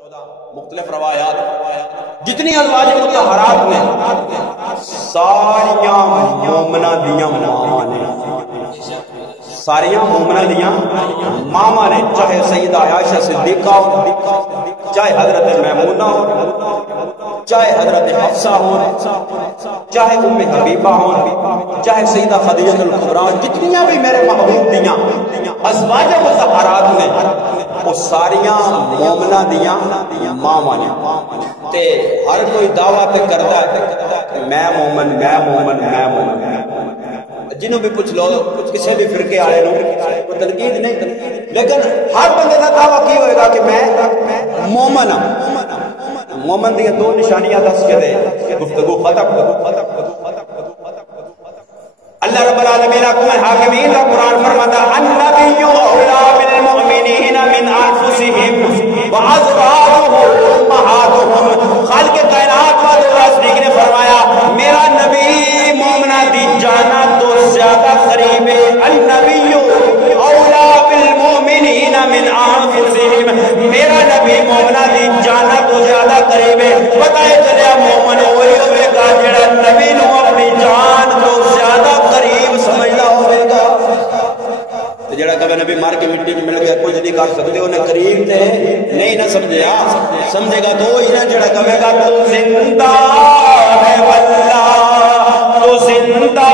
مختلف روایات جتنی ازواج مطہرات نے ساریاں مومنہ دیاں ماما نے، ساریاں مومنہ دیاں ماما نے، چاہے سیدہ عائشہ صدیقہ ہو، چاہے حضرت میمونہ ہو، چاہے حضرت حفصہ ہو، چاہے ام حبیبہ ہو، چاہے سیدہ خدیجہ الکبریٰ، جتنیاں بھی میرے محبوب دیاں ازواج مطہرات نے وہ ساریاں مومنہ دیاں ماما نے۔ تے ہر کوئی دعویٰ تے کردا ہے میں مومن میں مومن میں مومن، جنہوں بھی پوچھ لو کسی بھی فرقے والے نو کوئی تنقید نہیں، لیکن ہر بندے کا دعویٰ کی ہوئے گا کہ میں مومن ہوں۔ مومن دی دو نشانیاں دس کے دے گفتگو ختم۔ اللہ رب العالمین حکم حاکمین کا قرآن فرماتا النبی اولا بالمؤمنین من انفسہم وازواجہ امہاتہم۔ خالق کائنات و رازق نے فرمایا میرا نبی مومنہ دی جانا تو زیادہ قریب ہے۔ النبی اولا بالمؤمنین من انفسہم، میرا نبی مومنہ دی جانا تو زیادہ قریب ہے۔ پتہ ہے چلیا مومن وہی ہوئے گا جڑا نبی نو اپنی جان تو زیادہ قریب سمجھنا ہوئے گا۔ جڑا کبھی نبی مار کے مٹی میں مل گیا کچھ نہیں کر سکتے انہیں قریب تے نہیں نہ سمجھے گا تو ہی نہ جڑا کہے گا تو زندہ ہے واللہ، تو زندہ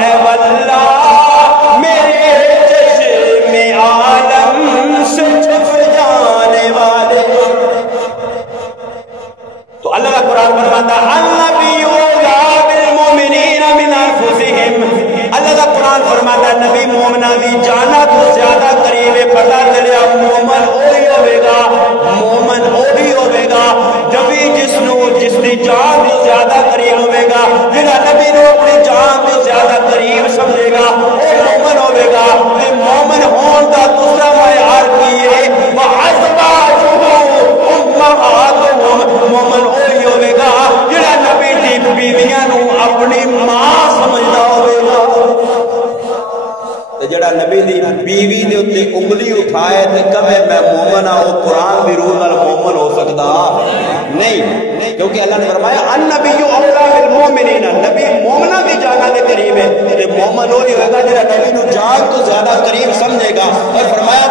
ہے واللہ میرے چشم عالم سے چھپ جانے والے۔ تو اللہ کا قرآن فرماتا النبی اولا بالمؤمنین من انفسہم، اللہ کا قرآن فرماتا نبی مومنہ دی جانا تو زیادہ قریب ہے۔ پتہ چلیا مومن وہی ہوئے گا، مومن وہی ہوئے گا نبی جس دی جان تو زیادہ قریب ہوئے گا، جنہا نبی نے اپنی جان تو زیادہ قریب سمجھے گا وہ مومن ہوئے گا۔ مومن ہون دا دوسرا معیار کیے وَأَزْوَاجُهُ أُمَّهَاتُهُمْ، مومن وہی ہوئے گا جنہا نبی دی بیویاں نو اپنی ماں سمجھدا ہوئے گا۔ جڑا نبی دی بیوی دے اتے انگلی اٹھائے تے کبھی میں مومن ہوں، قرآن دی روح نال مومن ہو سکتا نہیں، کیونکہ اللہ نے فرمایا النبی اولا بالمؤمنین، نبی مومنہ دی جانا دے قریب ہے، تے مومن وہی ہوئے گا جڑا نبی نو جان تو زیادہ قریب سمجھے گا۔ اور فرمایا